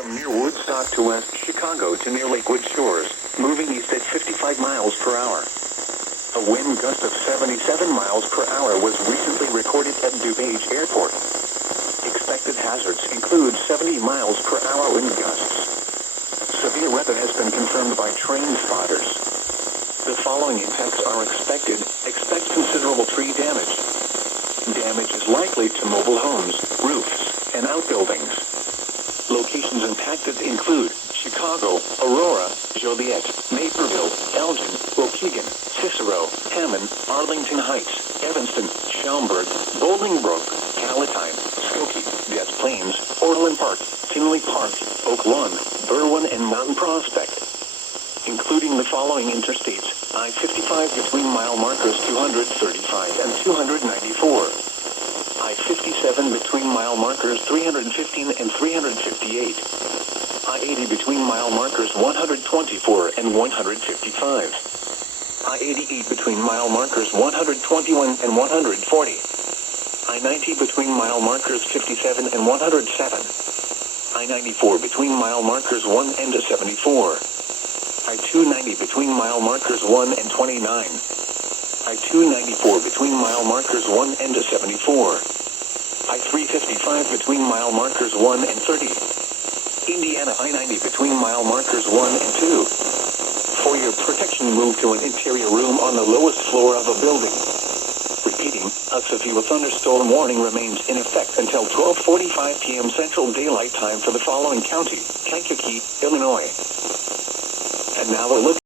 from near Woodstock to West Chicago to near Lakewood Shores, moving east at 55 miles per hour. A wind gust of 77 miles per hour was recently recorded at DuPage Airport. Expected hazards include 70 miles per hour wind gusts. Severe weather has been confirmed by train spotters. The following impacts are expected. Expect considerable tree damage. Damage is likely to mobile homes, roofs, and outbuildings. Locations impacted include Chicago, Aurora, Joliet, Naperville, Elgin, Waukegan, Cicero, Hammond, Arlington Heights, Evanston, Schaumburg, Bolingbrook, Palatine, Skokie, Des Plaines, Orland Park, Tinley Park, Oak Lawn, Berwyn, and Mountain Prospect. Including the following interstates: I-55 between mile markers 235 and 294. I-57 between mile markers 315 and 358. I-80 between mile markers 124 and 155. I-88 between mile markers 121 and 140. I-90 between mile markers 57 and 107. I-94 between mile markers 1 and 74. I-290 between mile markers 1 and 29. I-294 between mile markers 1 and 74. I-355 between mile markers 1 and 30. Indiana I-90 between mile markers 1 and 2. For your protection, move to an interior room on the lowest floor of a building. Repeating, a severe thunderstorm warning remains in effect until 12:45 p.m. Central Daylight Time for the following county: Kankakee, Illinois. And now a look